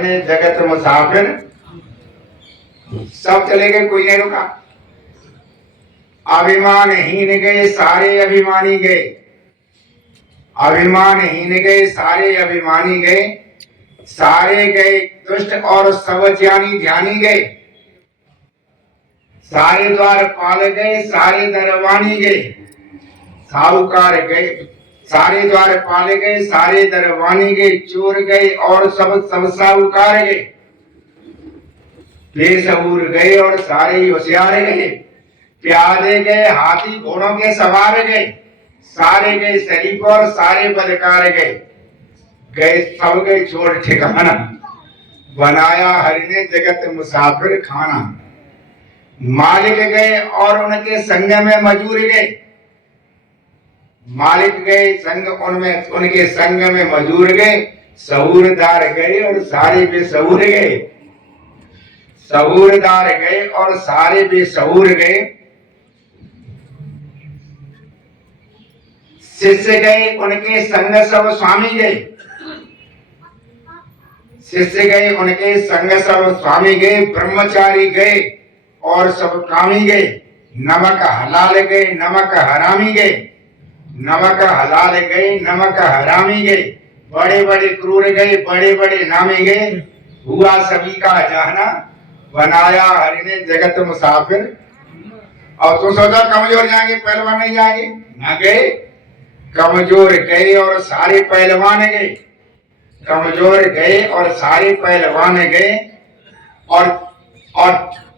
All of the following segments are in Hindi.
ने जगत मुसाफिर सब चले गए, कोई नहीं रुका। अभिमानहीन गए सारे अभिमानी गए, अभिमानहीन गए सारे अभिमानी गए, सारे गए दुष्ट और सब ज्ञानी ध्यानी गए, सारे द्वार पाल गए सारे दरवानी गए, साहूकार गए सारे द्वार पाले गए सारे दरवानी गए, चोर गए और सब साहूकार गए, बेसबूर गए और सारे होशियार गए, प्यादे गए हाथी घोड़ों के सवार गए, सारे गए शरीफ और सारे बदकार गए, गए सब गए छोड़ ठिकाना, बनाया हरि ने जगत मुसाफिर खाना। मालिक गए और उनके संग में मजूर गए, मालिक गए संग उनमें उनके संग में मजूर गए, सहूरदार गए और सारे बेसहूर गए, सहूरदार गए और सारे बेसहूर गए, शिष्य गए उनके संग सब स्वामी गए, शिष्य गए उनके संग सब स्वामी गए, ब्रह्मचारी गए और सब कामी गए, नमक हलाल गए नमक हरामी गए, नमक हलाल गए नमक हरामी गए, बड़े बड़े क्रूर गए बड़े बड़े नामी गए, हुआ सभी का जाना, बनाया हरि ने जगत मुसाफिर। और तुम सोचा कमजोर जाएंगे पहलवान नहीं जाएंगे, ना गए, कमजोर गए और सारे पहलवान गए, कमजोर गए और सारे पहलवान गए, और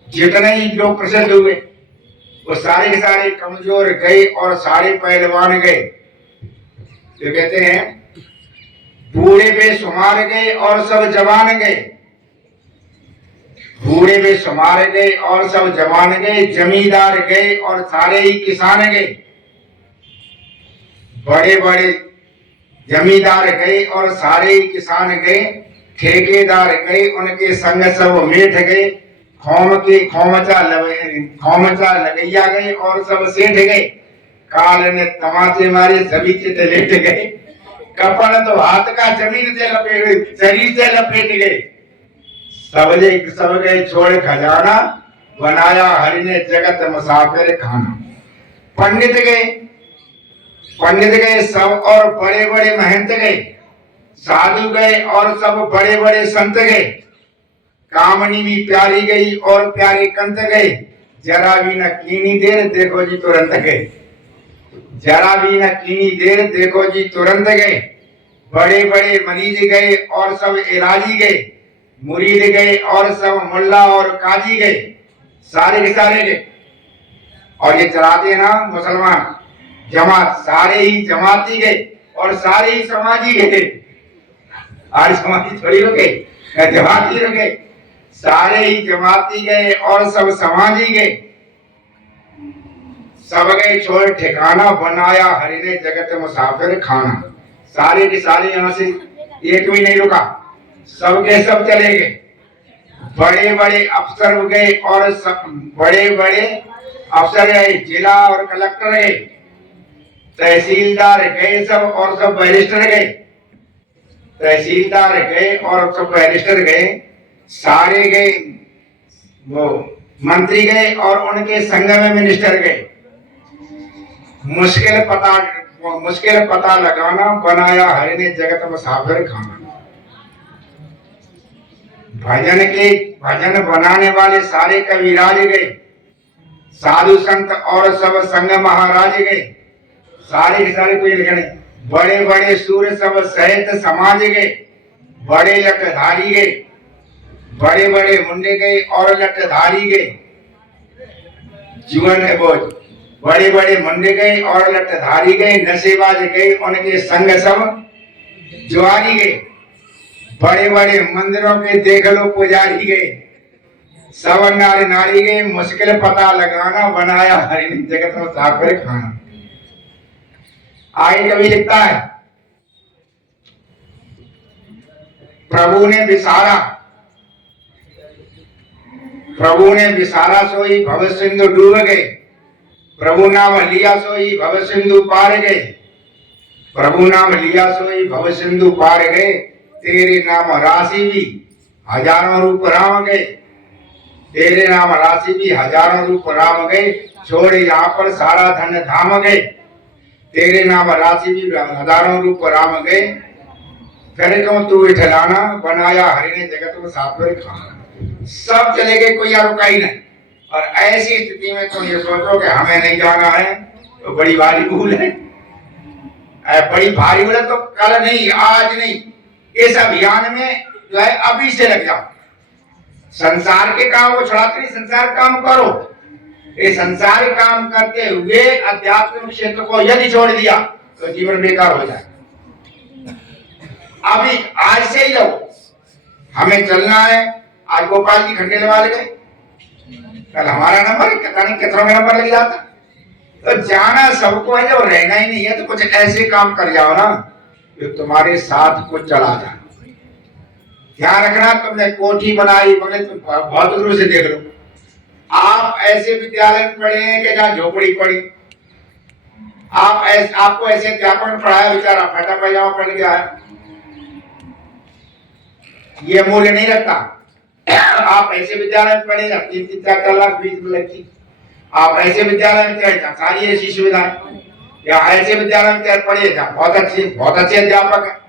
जितने ही लोग प्रसिद्ध हुए वो सारे के सारे कमजोर गए और सारे पहलवान गए। तो कहते हैं बूढ़े बेशुमार गए और सब जवान गए, बूढ़े बेशुमार गए और सब जवान गए, जमींदार गए और सारे ही किसान गए, बड़े बड़े जमींदार गए और सारे ही किसान गए, ठेकेदार गए उनके संग सब मेठ गए, खोमचा लगैया गए और सब सेठ गए, काल ने तमाचे मारे सभी चित लेट गए, कपड़ तो हाथ का जमीन से लपेट शरीर से लपेट गए, सब गए छोड़ खजाना, बनाया हरि ने जगत मुसाफिर खाना। पंडित गए सब और बड़े बड़े महंत गए, साधु गए और सब बड़े बड़े संत गए, कामनी भी प्यारी गई और प्यारे कंत गए, जरा भी न कीनी देर देखो जी तुरंत गए, जरा भी न कीनी देर देखो जी तुरंत गए, बड़े बड़े मरीज गए और सब इलाजी गए, मुरीद गए और सब मुल्ला और काजी गए, सारे के सारे गए। और ये चलाते ना मुसलमान जमात, सारे ही जमाती गए और सारे ही समाजी गए, आज समाजी थोड़ी रुके जमाती रुके, सारे ही जमाती गए और सब समाजी गए, सब गए छोड़ ठिकाना, बनाया हरि ने जगत मुसाफिर खाना। सारे के सारे यहाँ से एक भी नहीं रुका, सब के सब चले गए, बड़े बड़े अफसर गए और बड़े बड़े अफसर गए, जिला और कलेक्टर गए, तहसीलदार गए सब और सब बैरिस्टर गए, तहसीलदार गए और सब बैरिस्टर गए, सारे गए, वो मंत्री गए और उनके संग में मिनिस्टर गए, मुश्किल पता लगाना, बनाया हरि ने जगत मुसाफिर खाना। भजन बनाने वाले सारे कविराज गए, साधु संत और सब संग महाराज गए, सारे के सारे कोई लिखने, बड़े बड़े सूर्य सब सहित समाज गए, बड़े लटधारी गए, बड़े बड़े मुंडे गए और लटधारी गए, जुअन है बोझ, बड़े बड़े मुंडे गए और लटधारी गए, नशेबाज गए उनके संग सब जुआरी गए, बड़े बड़े मंदिरों के देख लो पुजारी गए, सब नारी नारी गए, मुश्किल पता लगाना, बनाया हरि ने जगत मुसाफिर खाना। आगे कवि लिखता है, प्रभु ने विसारा सोई भव सिंधु डूब गए, प्रभु नाम लिया सोई भव सिंधु पार गए, प्रभु नाम लिया सोई भव सिंधु पार गए, तेरे नाम राशि भी हजारों रूप राम गए, तेरे नाम राशि भी हजारों रूप राम गए, छोड़े यहाँ पर सारा धन धाम गए, तेरे नाम राशि भी हजारों रूप राम गए, फिर क्यों तू ठिलाना, बनाया हरि ने जगत को सात्वर खाना। सब चले गए, कोई रुका ही नहीं। और ऐसी स्थिति में तुम ये सोचो कि हमें नहीं जाना है, तो बड़ी भारी भूल है। बड़ी भारी भूल है तो कल नहीं, आज नहीं, इस अभियान में जो है अभी से लग जाओ। संसार के काम को छुड़ाते नहीं, संसार काम करो। ये संसार काम करते हुए आध्यात्मिक क्षेत्र को यदि छोड़ दिया तो जीवन बेकार हो जाए। अभी आज से ही लो, हमें चलना है। आज गोपाल जी खंडे लगा गए, कल हमारा नंबर, पता नहीं कितना नंबर लग जाता। तो जाना सबको है, जब रहना ही नहीं है तो कुछ ऐसे काम कर जाओ ना जो तुम्हारे साथ को चला जाए। ध्यान रखना, तुमने कोठी बनाई, मगर तुम बहुत दूर से देख लो। आप ऐसे विद्यालय में पढ़े हैं कि जहाँ झोपड़ी पड़ी, आपको ऐसे अध्यापन पढ़ाया, बेचारा फटा पैजामा पहन गया है, ये मूल्य नहीं रखता। आप ऐसे विद्यालय में पढ़े, 3-4 लाख फीस में लगती। आप ऐसे विद्यालय में चढ़े, सारी ऐसी सुविधाएं, या ऐसे विद्यालय में पढ़े, बहुत अच्छे अध्यापक है,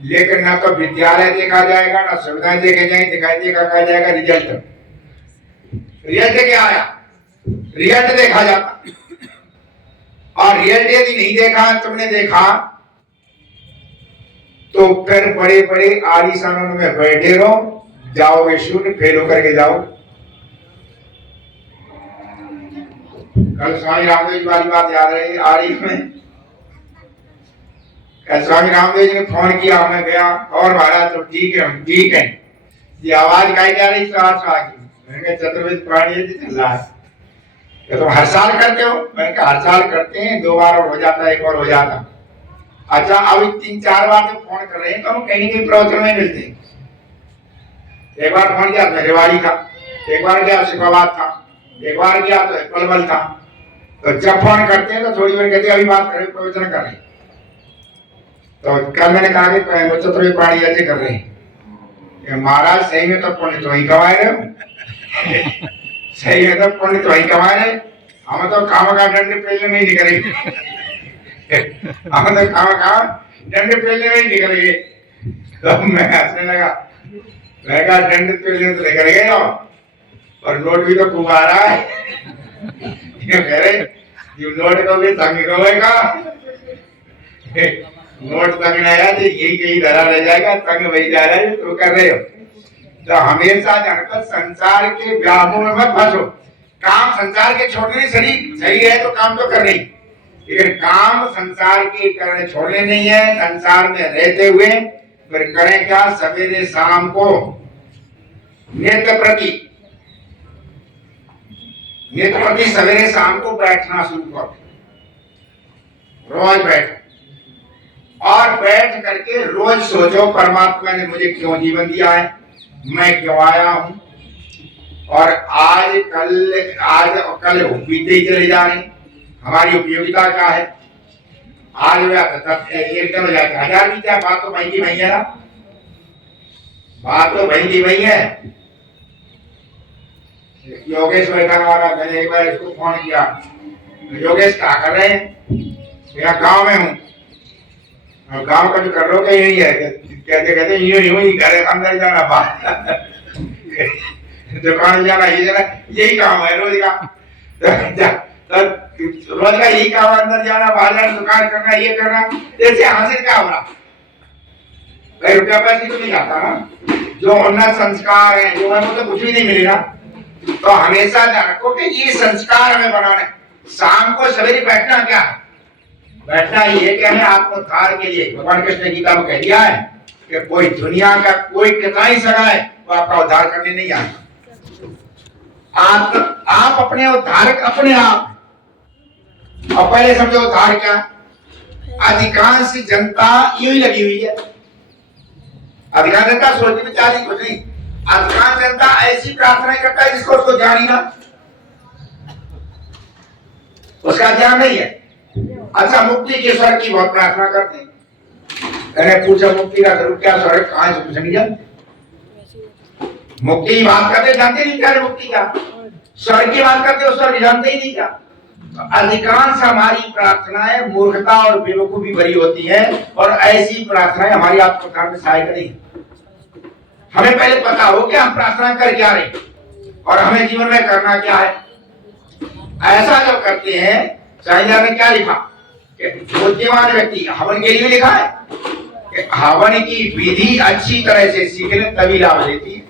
लेकिन ना तो विद्यालय देखा जाएगा, ना सुविधाएं देखे जाएंगे, देखा जाएगा रिजल्ट। रिजल्ट क्या आया, रिजल्ट देखा जाता। और रिजल्ट यदि नहीं देखा, तुमने देखा, तो फिर बड़े बड़े आलीशानों में बैठे रहो, जाओगे शून्य, फेल होकर के जाओ। कल स्वामी रामदेव जी वाली बात याद रही आ रही इसमें। स्वामी रामदेव जी ने फोन किया, मैं गया, और महाराज तो ठीक है, हम ठीक है। ये आवाज गाई जा रही मैंने चतुर्वेद पुराणी चल रहा है, तुम हर साल करते हो? मैंने कहा हर साल करते हैं, 2 बार और हो जाता है, 1 और हो जाता। अच्छा, अभी 3-4 बार जो फोन कर रहे हैं तो हम कहीं कहीं प्रवचन में मिलते हैं। एक बार फोन किया तो रेवाड़ी था, एक बार गया सिकवाबाद था, एक बार गया तो पलवल था। तो जब फोन करते हैं तो थोड़ी देर कहते अभी बात करें, प्रवचन कर रहे हैं। तो कल मैंने कहा कि चतुर्वेद पुराणी ऐसे कर रहे हैं, महाराज सही में तो पुण्य तो वही कमा रहे हो, सही में तो पुण्य तो वही कमा रहे, हम तो काम का दंड पेलने में ही निकलेंगे, हम तो काम का दंड पेलने में ही निकलेंगे। तो मैं हंसने लगा, मैं कहा दंड पेलने तो निकल गए और नोट भी तो खूब आ रहा है। नोट को भी तंग करेगा, नोट तंग नहीं आया तो यही धरा रह जाएगा, तंग वही जा रहा है तो कर रहे हो। तो हमेशा जानकर संसार के व्यामोह में मत फंसो। काम संसार के छोड़ने सही है तो काम तो करने, लेकिन काम संसार के करने छोड़ने नहीं है। संसार में रहते हुए फिर करें क्या, सवेरे शाम को नित्य प्रति सवेरे शाम को बैठना शुरू करो, रोज बैठो, और बैठ करके रोज सोचो परमात्मा ने मुझे क्यों जीवन दिया है, मैं क्यों आया हूं, और आज कल बीते ही चले जा रहे, हमारी उपयोगिता क्या है। आज एकदम हो जाता 1000 भी क्या, बात तो वही की वही है ना, बात तो वही की वही है। योगेश बैठा हमारा, मैंने एक बार इसको फोन किया, योगेश क्या कर रहे हैं, या गांव में हूँ, और गांव का जो कर लो यही है, कहते यूं ही घर अंदर जाना, बाहर दुकान जाना, ये जाना, यही काम है रोज का। रोज का यही काम, अंदर जाना, बाहर जाना, दुकान करना, ये करना, जैसे हासिल क्या हो रहा, कई रुपया पैसे तो नहीं आता ना, जो उन्नत संस्कार है जो है वो तो कुछ भी नहीं मिलेगा। तो हमेशा ध्यान रखो कि ये संस्कार हमें बनाना है। शाम को सवेरे बैठना क्या है, बैठना ये है कि हमें आत्मोद्धार के लिए, भगवान कृष्ण गीता में कह दिया है कि कोई दुनिया का कोई कितना ही सगा है वो आपका उद्धार करने नहीं आता। आप अपने उद्धारक अपने आप। और पहले समझो उद्धार क्या, अधिकांश जनता यूं ही लगी हुई है, अधिकांश जनता सोचने में चाहती कुछ नहीं, अधिकांश जनता ऐसी प्रार्थना करता है जिसको उसको ज्ञान ही ना, उसका ज्ञान नहीं है। अच्छा, मुक्ति के स्वर्ग की बहुत प्रार्थना करते हैं। मैंने पूछा मुक्ति का स्वरूप क्या, स्वर्ग कहां से पूछने जाए, मुक्ति की बात करते जानते नहीं क्या है मुक्ति क्या, स्वर्ग की बात करते हो स्वर्ग जानते ही नहीं क्या। तो अधिकांश हमारी प्रार्थनाएं मूर्खता और बेवकूफी भरी होती है, और ऐसी प्रार्थनाएं हमारी आत्मकथा में सहायक नहीं। हमें पहले पता हो कि हम प्रार्थना कर क्या रहे और हमें जीवन में करना क्या है। ऐसा जब करते हैं, साईं ने क्या लिखा कि बुद्धिमान व्यक्ति हवन के लिए लिखा है कि हवन की विधि अच्छी तरह से सीख ले तभी लाभ देती है।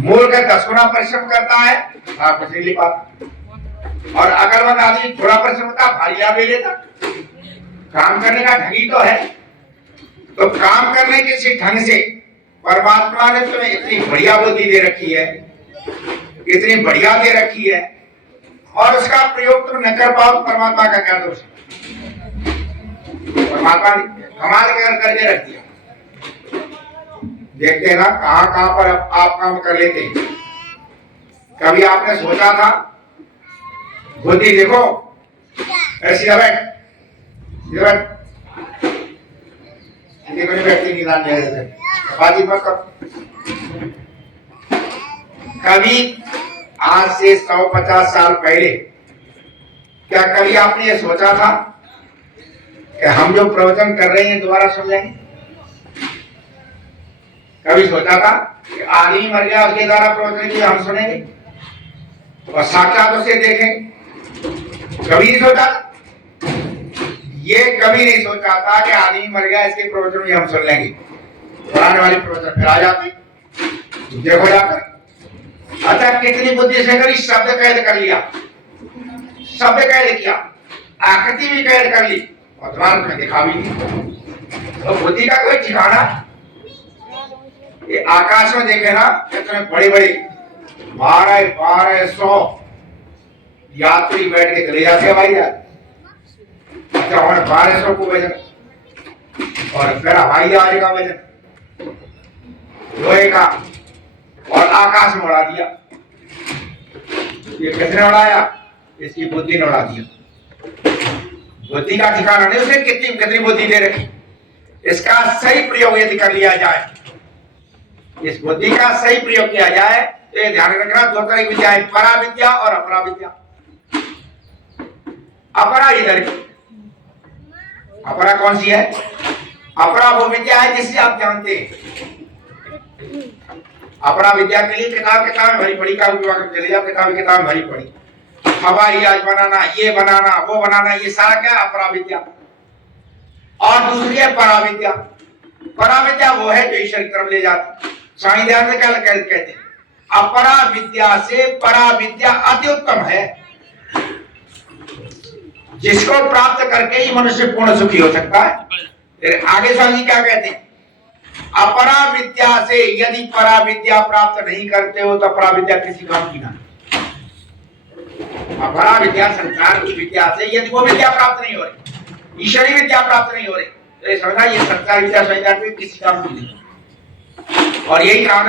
मूर्ख 10 गुना परिश्रम करता है, आप कुछ नहीं ले पाता, और अकलमंद आदमी थोड़ा परिश्रम होता भारी लाभ ले लेता। काम करने का ढंग ही तो है। तो काम करने के इसी ढंग से परमात्मा ने तुम्हें इतनी बढ़िया बुद्धि दे रखी है, इतनी बढ़िया दे रखी है, और उसका प्रयोग तुम न कर पाओ तो परमात्मा का क्या दोष है। परमात्मा ने कमाल करके रख दिया। देखते हैं ना कहां कहां पर आप काम कर लेते हैं। कभी आपने सोचा था, बुद्धि देखो ऐसी बैठ व्यक्ति निदान बातचीत मत करो। कभी आज से 150 साल पहले क्या कभी आपने ये सोचा था कि हम जो प्रवचन कर रहे हैं दोबारा सुन लेंगे? कभी सोचा था कि आदमी मर गया उसके द्वारा प्रवचन किया हम सुनेंगे और साक्षात उसे देखेंगे? कभी नहीं सोचा। ये कभी नहीं सोचा था कि आदमी मर गया इसके प्रवचन भी हम सुन लेंगे। पुराने वाले प्रवचन फिर आ जाते देखो जाकर। अच्छा, कितनी बुद्धि से करी, शब्द कैद कर लिया, शब्द कैद किया, आकृति भी कैद कर ली और तुम्हारा तुम्हें दिखा भी नहीं। तो बुद्धि का कोई ठिकाना? ये आकाश में देखे ना कितने बड़े बड़े 1200 यात्री बैठ के चले जाते हैं भाई यार। अच्छा, और 1200 को वजन और फिर हवाई जहाज का वजन लोहे का और आकाश में उड़ा दिया। ये किसने उड़ाया? इसकी बुद्धि ने उड़ा दिया। बुद्धि का ठिकाना नहीं, उसे कितनी कितनी बुद्धि दे रखी। इसका सही प्रयोग यदि कर लिया जाए, इस बुद्धि का सही प्रयोग किया जाए तो ये ध्यान रखना, 2 तरह की विद्या है, परा विद्या और अपरा विद्या। अपरा इधर की, अपरा कौन सी है? अपरा वो विद्या है जिससे आप जानते हैं। अपरा विद्या के लिए किताब भरी पड़ी का उपयोग चले जाओ, किताब भरी पड़ी, हवाई जहाज बनाना, ये बनाना, वो बनाना, ये सारा क्या अपरा विद्या। और दूसरी है परा विद्या। परा विद्या वो है जो ईश्वर की तरफ ले जाती। साईं दयाल क्या कहते हैं? अपरा विद्या से परा विद्या अति उत्तम है, जिसको प्राप्त करके ही मनुष्य पूर्ण सुखी हो सकता है। फिर आगे स्वामी जी क्या कहते हैं? अपरा विद्या से यदि परा विद्या प्राप्त नहीं करते हो तो अपरा विद्या किसी काम की ना। अपरा विद्या संसार की विद्या से यदि वो विद्या प्राप्त नहीं हो रही, ईश्वरी विद्या प्राप्त नहीं हो रही, तो ये समझना ये संसार विद्या संसार में किसी काम की नहीं। और यही कारण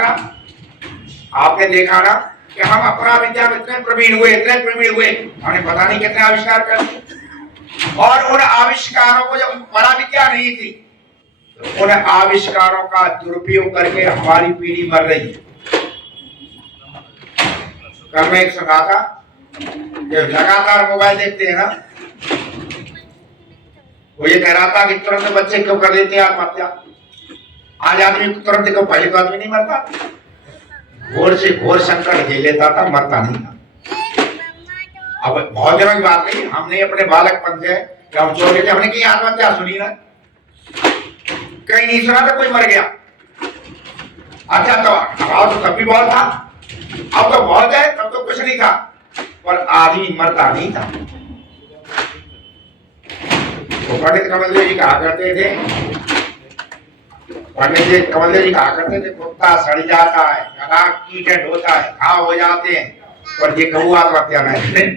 आपने देखा ना कि हम अपरा विद्या में इतने प्रवीण हुए, हमने पता नहीं कितने आविष्कार कर दिए। और उन आविष्कारों को जब परा विद्या नहीं थी, तो उन आविष्कारों का दुरुपयोग करके हमारी पीढ़ी मर रही है। कल मैं एक सुना था, जो लगातार मोबाइल देखते हैं ना, वो ये कह रहा था कि तुरंत बच्चे क्यों कर देते हैं आत्महत्या। आज आदमी तुरंत क्यों, पहले तो आदमी नहीं मरता, घोर से घोर संकट झेल लेता था, मरता नहीं था। अब बहुत दिनों की बात नहीं, हमने अपने बालकपन से जब हम छोटे थे हमने की आत्महत्या सुनी ना, कहीं नहीं सुना था कोई मर गया। अच्छा, तो आवाज तो तब भी बहुत था, अब तो बहुत है, तब तो कुछ नहीं था, पर आदमी मरता नहीं था। तो पंडित कमलदेव जी कहा करते थे, कुत्ता सड़ जाता है, गधा कीटे ढोता है, घाव हो जाते हैं, पर ये कहू आत्महत्या नहीं।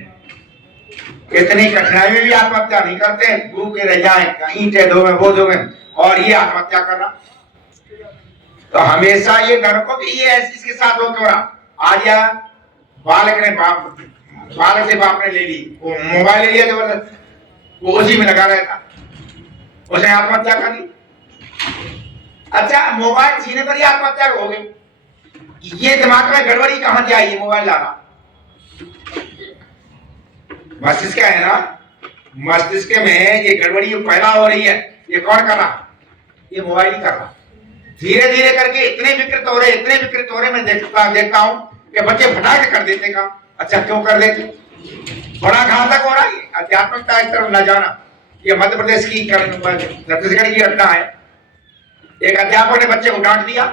इतनी कठिनाई में भी आत्महत्या नहीं करते, भूखे रह जाए, ईंटे धोवे वो धोवे, और ये आत्महत्या करना। तो हमेशा ये डर को कि ये इसके साथ हो क्यों रहा। आज या बालक से बाप ने ले ली, वो मोबाइल ले लिया जबरदस्त, वो उसी में लगा रहता, उसने आत्महत्या कर ली। अच्छा, मोबाइल छीने पर ही आत्महत्या हो गई। ये दिमाग में गड़बड़ी कहां से आई है? मोबाइल लाना मस्तिष्क है ना, मस्तिष्क में ये गड़बड़ी पैदा हो रही है। ये कौन कर रहा? ये मोबाइल ही कर रहा। धीरे धीरे करके इतने विकृत हो रहे मैं देखता हूं कि बच्चे फटाक कर देते काम। अच्छा क्यों कर देते? बड़ा घातक हो रहा है। अध्यात्मकता इस तरफ न जाना। ये मध्य प्रदेश की छत्तीसगढ़ की घटना है। एक अध्यापक ने बच्चे को डांट दिया,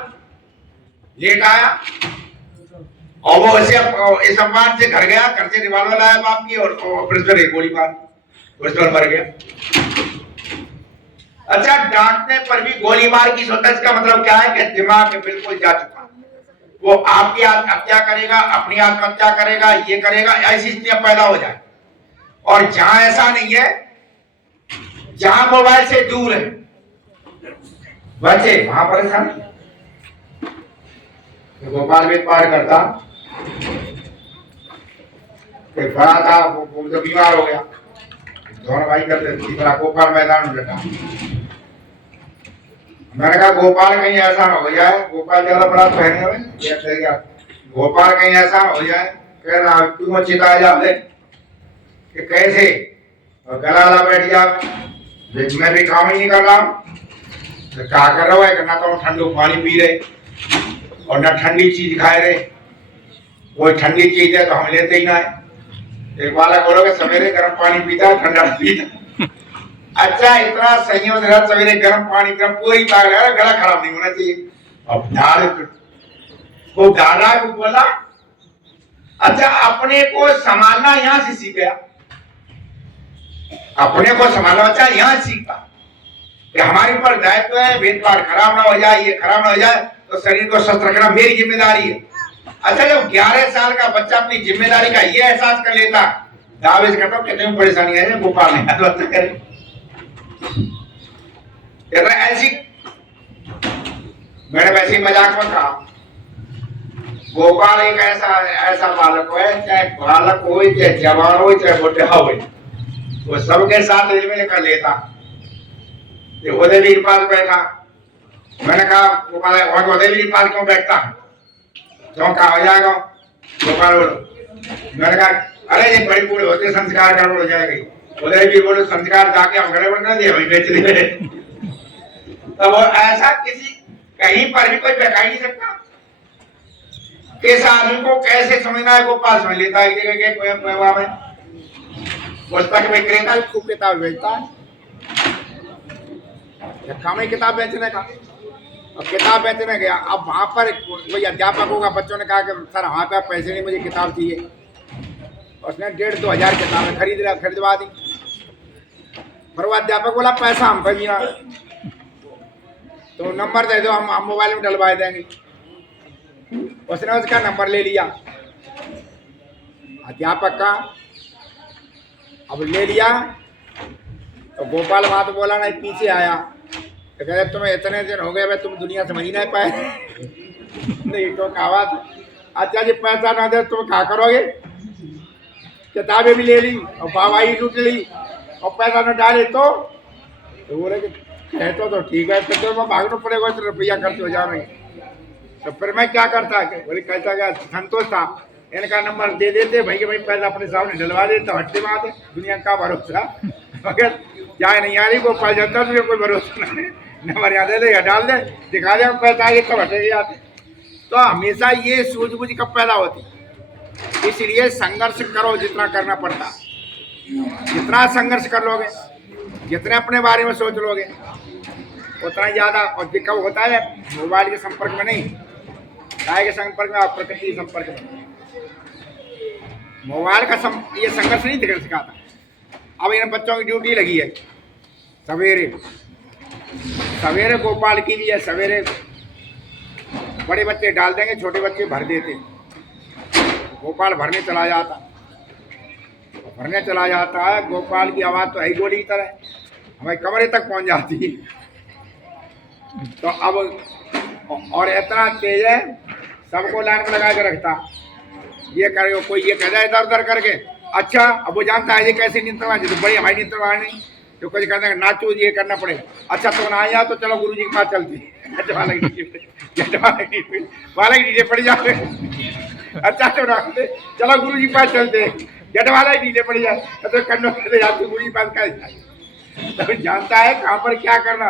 लेट आया और वो ऐसे इस सम्मान से घर गया, घर से रिवॉल्वर लाया बाप की और प्रिंसिपल एक गोली मार, प्रिंसिपल मर गया। अच्छा डांटने पर भी गोली मार की सोचा, इसका मतलब क्या है कि दिमाग में बिल्कुल जा चुका। वो आपकी आत्महत्या करेगा, अपनी आत्महत्या करेगा, ये करेगा, ऐसी स्थितियां पैदा हो जाए। और जहां ऐसा नहीं है, जहां मोबाइल से दूर है बच्चे, वहां परेशान। गोपाल भी पार करता खड़ा था, वो तो बीमार हो गया, दोनों भाई करते तीसरा गोपाल मैदान में बैठा। मैंने कहा गोपाल कहीं ऐसा न हो जाए, गोपाल ज्यादा बड़ा पहने हुए, गोपाल कहीं ऐसा हो जाए कह रहा क्यों चिता जाते कि कैसे, और गला बैठ जा, मैं भी काम ही नहीं कर रहा हूं। तो क्या कर रहा है? ना तो ठंडू पानी पी रहे और ना ठंडी चीज खाए रहे। कोई ठंडी चीज है तो हम लेते ही ना है। एक बालक बोलोगे सवेरे गर्म पानी पीता, ठंडा पीता। अच्छा इतना संयम रहा, सवेरे गर्म पानी पीता, पूरी ताकत, गला खराब नहीं होना चाहिए। अब वो दादा को बोला। अच्छा अपने को संभालना यहां से सीख गया, अपने को संभालना बच्चा यहां सीखा कि हमारे ऊपर दायित्व है, भेदभाव खराब ना हो जाए, ये खराब ना हो जाए, तो शरीर को स्वस्थ रखना मेरी जिम्मेदारी है। अच्छा जब 11 साल का बच्चा अपनी जिम्मेदारी का ये एहसास कर लेता, दावे से करता हूं कितनी परेशानी है गोपाल ने करे ऐसी। मैंने वैसे ही मजाक में कहा गोपाल एक ऐसा बालक है, चाहे बालक हो, चाहे जवान हो, चाहे बुढ़ा हो, वो सबके साथ मिल कर लेता। उदयवीर के पास बैठा, मैंने कहा गोपाल और उदयवीर के पास क्यों बैठता? क्यों कहा हो जाएगा गोपाल बोलो। मैंने कहा अरे ये बड़ी बूढ़े होते संस्कार गड़बड़ हो जाएगी। उदयवीर बोलो संस्कार जाके हम गड़बड़ कर दिए, वही बेच दिए। तो वो ऐसा किसी कहीं पर भी कोई बैठा ही नहीं सकता। किस आदमी को कैसे समझना है गोपाल समझ लेता है। पुस्तक विक्रेता खूब किताब बेचता है, काम ही किताब बेचने का। अब किताब बेचने गया, अब वहां पर कोई अध्यापक होगा, बच्चों ने कहा कि सर वहां पे पैसे नहीं, मुझे किताब चाहिए। उसने 1,500-2 हजार किताबें खरीदवा दी। पर वो अध्यापक बोला पैसा हम पर दिया, तो नंबर दे दो, हम मोबाइल में डलवा देंगे। उसने उसका नंबर ले लिया अध्यापक का। अब ले लिया तो गोपाल वहां तो बोला नहीं, पीछे आया तो कहते तुम्हें इतने दिन हो गए भाई, तुम दुनिया समझ ही नहीं पाए। नहीं तो कहावत। अच्छा जी पैसा ना दे तुम क्या करोगे? किताबें भी ले ली और वाहवाही लूट ली और पैसा न डाले तो बोले कहते तो ठीक है, तो मैं भागना पड़ेगा, तो रुपया खर्च हो जाए। तो फिर मैं क्या करता? बोले कहता क्या संतोष था, इनका नंबर दे देते भाई, भाई पैसा अपने सामने डलवा देते, हटते बात है, दुनिया का भरोसा। मगर चाहे नहीं आ रही वो पा जाता, तुझे कोई भरोसा नहीं, नंबर याद दे डाल दे, दिखा दे पैसा आगे तब हटेगी आते। तो हमेशा ये सूझबूझ कब पैदा होती? इसलिए संघर्ष करो जितना करना पड़ता। जितना संघर्ष कर लोगे, जितने अपने बारे में सोच लोगे, उतना ज़्यादा। और कब होता है? मोबाइल के संपर्क में नहीं, गाय के संपर्क में और प्रकृति के संपर्क में। मोबाइल का ये संघर्ष नहीं दिख सिखाता। अब इन बच्चों की ड्यूटी लगी है सवेरे गोपाल की भी है। सवेरे बड़े बच्चे डाल देंगे, छोटे बच्चे भर देते। गोपाल भरने चला जाता है। गोपाल की आवाज़ तो है गोली की तरह, हमें कमरे तक पहुंच जाती है। तो अब और इतना तेज है, सबको लाइन में लगा के रखता। ये करेगा कोई, ये कहता है इधर उधर करके। अच्छा अब वो जानता है ये कैसे नियंत्रण है, तो बड़ी हमारी नियंत्रण नहीं, तो कुछ कहते हैं नाचो ये करना पड़ेगा। अच्छा तो ना आया तो चलो गुरु जी के पास चलती। वाला ही नीचे पड़ जाते। अच्छा तो रखते चलो गुरु जी पास चलते, जट वाला ही नीचे पड़ जाए तो कन्नो कहते जाते गुरु जी पास कैसे तो जानता है कहाँ पर क्या करना,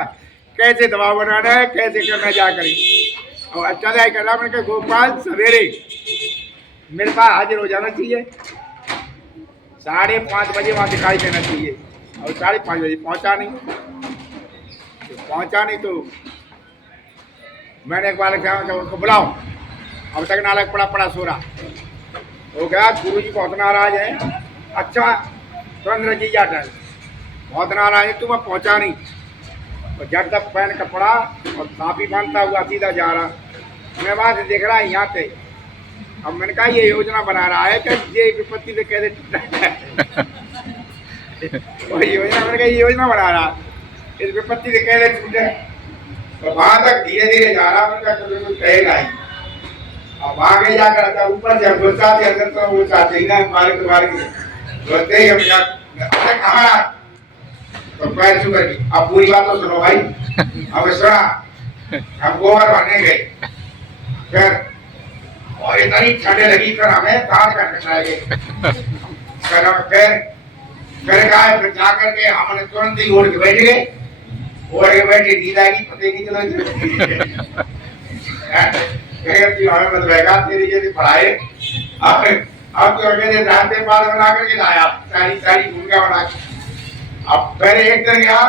कैसे दबाव बनाना है, कैसे करना जा करें। और अच्छा जाए करना मैंने कहा गोपाल सवेरे मेरे पास हाजिर हो जाना चाहिए, 5:30 बजे वहाँ दिखाई देना चाहिए। और 5:30 बजे पहुँचा नहीं तो मैंने एक बार कहा कि उनको बुलाओ, अब तक नालक पड़ा सो रहा हो गया। गुरु जी बहुत नाराज है। अच्छा तुरंत जी जाता है बहुत नाराज है, तुम्हें पहुँचा नहीं। और जब तक पहन कपड़ा और काफी बांधता हुआ सीधा जा रहा, मैं वहाँ से देख रहा है यहाँ से। अब मैंने कहा ये योजना बना रहा है कि ये विपत्ति से कैसे टूटा है। वही योजना मैंने कहा ये योजना बना रहा इस विपत्ति से कैसे टूटे। तो वहां तक धीरे धीरे जा रहा, उनका तो कहेगा ही। अब आगे जाकर अच्छा ऊपर जब घुसता थे अंदर तो वो चाहते ही ना मार के घुसते ही हम कहा तो पैर छू करके अब पूरी बात तो सुनो भाई। अब सुना हम गोबर भरने गए फिर और इतनी ठंड लगी फिर हमें तार कर कटाए गए। फिर जा करके हमने तुरंत ही ओढ़ के बैठ गए। नींद आएगी पते की चलो हमें बदलेगा तेरी जैसे पढ़ाए। अब तो मैंने जानते पाल बना करके लाया सारी भूमिका बना के। अब पहले एक दिन गया,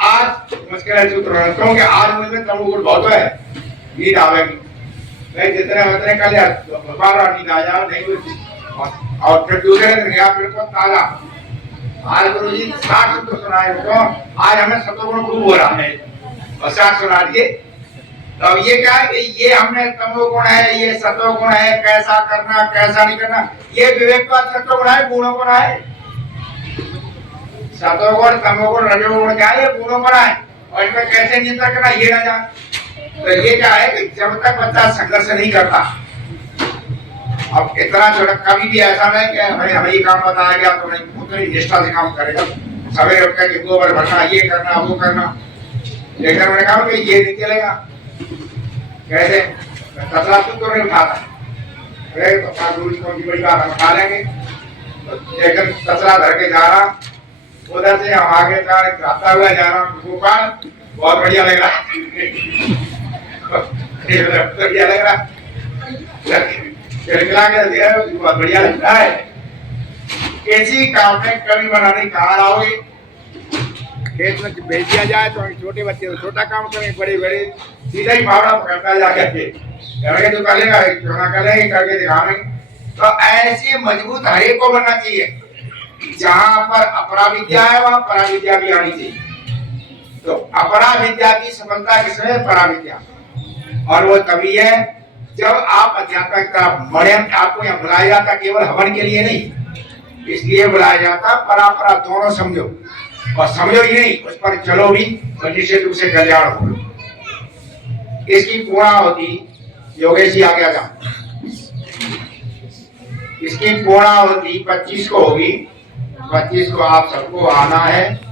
आज मुश्किल है सूत्र क्योंकि आज मुझे तमुगुल बहुत है, नींद आवेगी। मैं जितने कल बार नींद आ जाओ नहीं होती। और फिर दूसरे दिन गया फिर को ताजा आज गुरु जी 60 सूत्र सुनाए तो आज हमें सतोगुण खूब हो रहा है और 60 सुना दिए। तो अब ये क्या है कि ये हमने तमोगुण है, ये सतोगुण है, कैसा करना कैसा नहीं करना, ये विवेक का सतोगुण है, गुणों गुण है। सतोगुण तमोगुण रजोगुण क्या है, ये गुणों गुण है और इनमें कैसे नियंत्रण करना ये ना जान। तो ये क्या है कि जब तक बच्चा संघर्ष नहीं करता, अब इतना छोटा कभी भी ऐसा नहीं कि हमें ये काम बताया गया तो नहीं उतनी निष्ठा से काम करेगा। सवेरे उठ के गोबर भरना, ये करना वो करना, लेकिन मैंने कहा कि ये नहीं चलेगा। कैसे कचरा तो नहीं उठाता, अरे तो गुरु जी की बड़ी बात हम उठा लेंगे। लेकिन कचरा धर के जा रहा, उधर से हम आगे जाता हुआ जा रहा हूँ। गोपाल बहुत बढ़िया लग रहा बढ़िया लग रहा बहुत बढ़िया लगता है। किसी काम में कमी बनाने कहा आओगे, खेत में भेज दिया जाए तो छोटे बच्चे तो छोटा काम करें, बड़े बड़े सीधा ही फावड़ा पकड़ता जा करके तो करेगा करेंगे करके दिखाएंगे। तो ऐसे मजबूत हर एक को बनना चाहिए। जहां पर अपरा विद्या है वहां परा विद्या भी आनी चाहिए। तो अपरा विद्या की सफलता किसमें, परा विद्या। और वो तभी है जब आप अध्यात्म की तरफ बढ़े। आपको यहाँ बुलाया जाता केवल हवन के लिए नहीं, इसलिए बुलाया जाता परापरा दोनों समझो, और समझो ही नहीं उस पर चलो भी, और निश्चित रूप से कल्याण हो। इसकी पूर्णाहुति योगेश जी आ गया था, इसकी पूर्णाहुति 25 को होगी। 25 को आप सबको आना है।